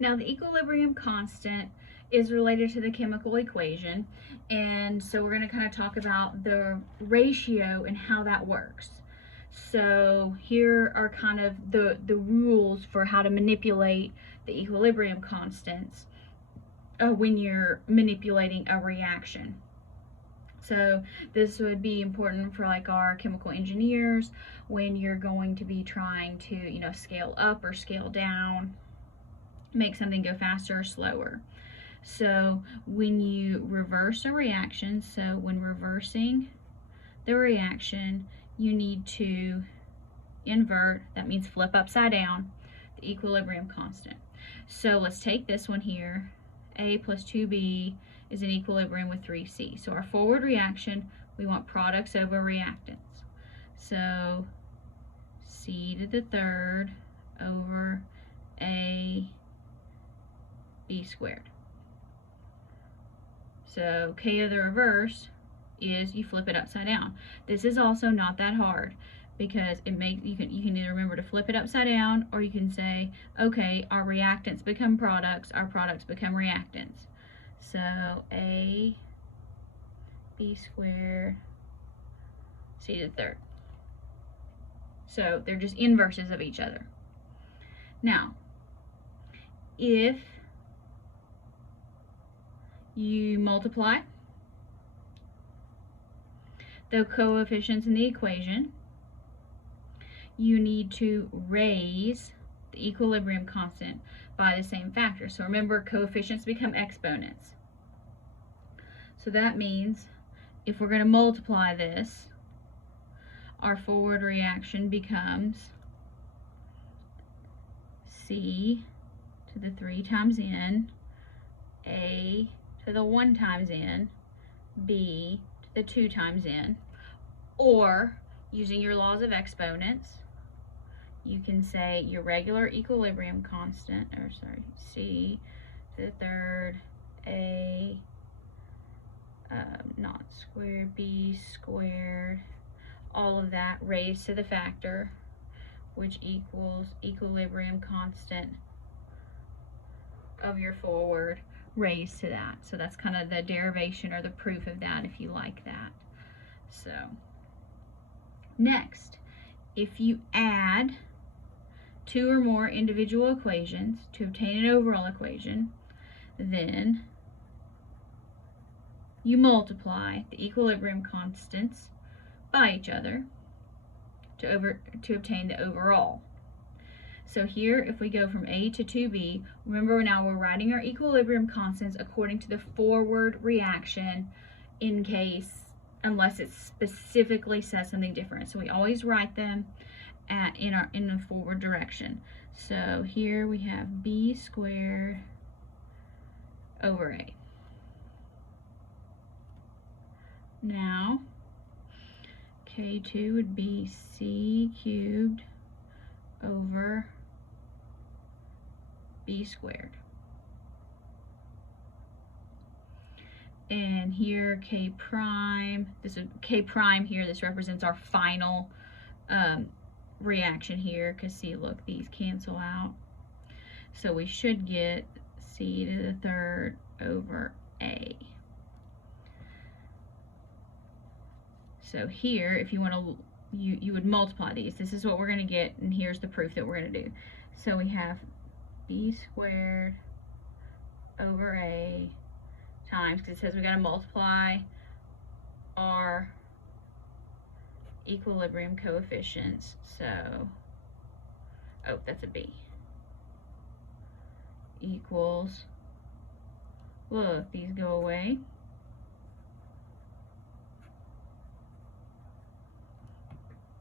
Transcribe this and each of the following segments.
Now the equilibrium constant is related to the chemical equation, and so we're going to kind of talk about the ratio and how that works. So here are kind of the rules for how to manipulate the equilibrium constants when you're manipulating a reaction. So this would be important for like our chemical engineers when you're going to be trying to, you know, scale up or scale down, make something go faster or slower. So when you reverse a reaction, so when reversing the reaction, you need to invert, that means flip upside down, the equilibrium constant. So let's take this one here, A plus 2B is in equilibrium with 3C. So our forward reaction, we want products over reactants. So C to the third over A B squared. So K of the reverse is you flip it upside down. This is also not that hard because it makes you can either remember to flip it upside down, or you can say, okay, our reactants become products, our products become reactants. So A B squared C to the third. So they're just inverses of each other. Now, if you multiply the coefficients in the equation, you need to raise the equilibrium constant by the same factor. So remember, coefficients become exponents. So that means if we're going to multiply this, our forward reaction becomes C to the 3 times N, A to the 1 times N, B to the 2 times N, or using your laws of exponents, you can say your regular equilibrium constant, or sorry, C to the third, A not squared, B squared, all of that raised to the factor, which equals equilibrium constant of your forward raised to that. So that's kind of the derivation or the proof of that, if you like that. So next, if you add 2 or more individual equations to obtain an overall equation, then you multiply the equilibrium constants by each other to obtain the overall. So here, if we go from A to 2B, remember now we're writing our equilibrium constants according to the forward reaction unless it specifically says something different. So we always write them in the forward direction. So here we have B squared over A. Now, K2 would be C cubed over B squared. And here K prime, this is K prime here, this represents our final reaction here, because see, look, these cancel out. So we should get C to the third over A. So here, if you want to, you would multiply these. This is what we're going to get, and here's the proof that we're going to do. So we have B squared over A times, because it says we got to multiply our equilibrium coefficients. So, oh, that's a B. Equals, look, these go away.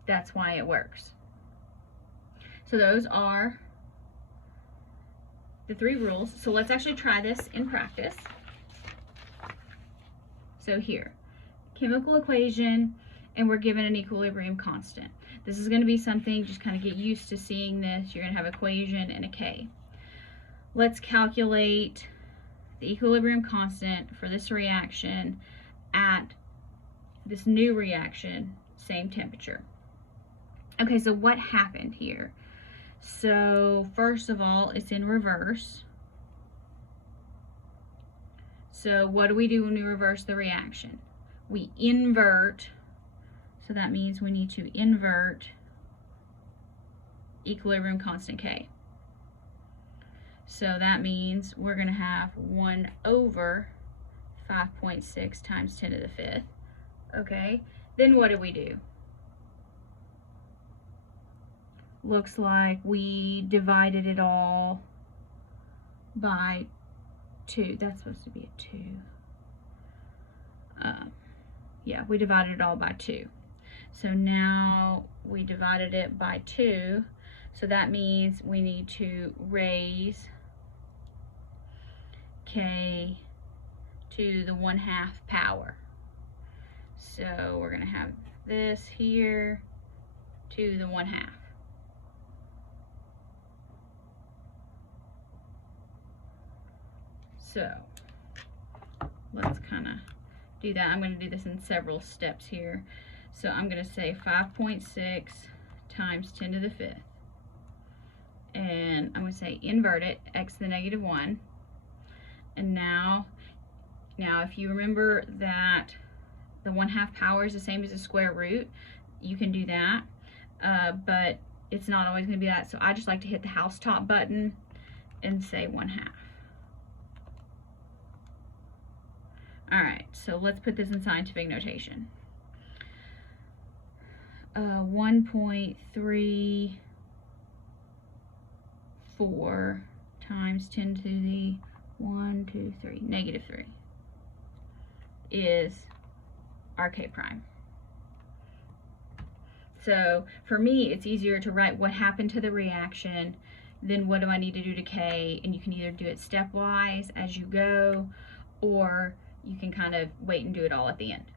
That's why it works. So those are the 3 rules. So let's actually try this in practice. So here, chemical equation, and we're given an equilibrium constant. This is going to be something, just kind of get used to seeing this. You're going to have equation and a K. Let's calculate the equilibrium constant for this reaction at this new reaction, same temperature. Okay, so what happened here? So first of all, it's in reverse. So what do we do when we reverse the reaction? We invert, so that means we need to invert equilibrium constant K. So that means we're going to have 1 over 5.6 times 10 to the 5th. Okay, then what do we do? Looks like we divided it all by 2. That's supposed to be a 2. Yeah, we divided it all by 2. So now we divided it by 2. So that means we need to raise K to the 1/2 power. So we're going to have this here to the 1/2. So let's kind of do that. I'm going to do this in several steps here. So I'm going to say 5.6 times 10 to the 5th. And I'm going to say invert it, x to the -1. And now if you remember that the 1/2 power is the same as the square root, you can do that. But it's not always going to be that. So I just like to hit the housetop button and say 1/2. Alright, so let's put this in scientific notation. 1.34 times 10 to the -3 is our K prime. So for me, it's easier to write what happened to the reaction, then what do I need to do to K, and you can either do it stepwise as you go, or you can kind of wait and do it all at the end.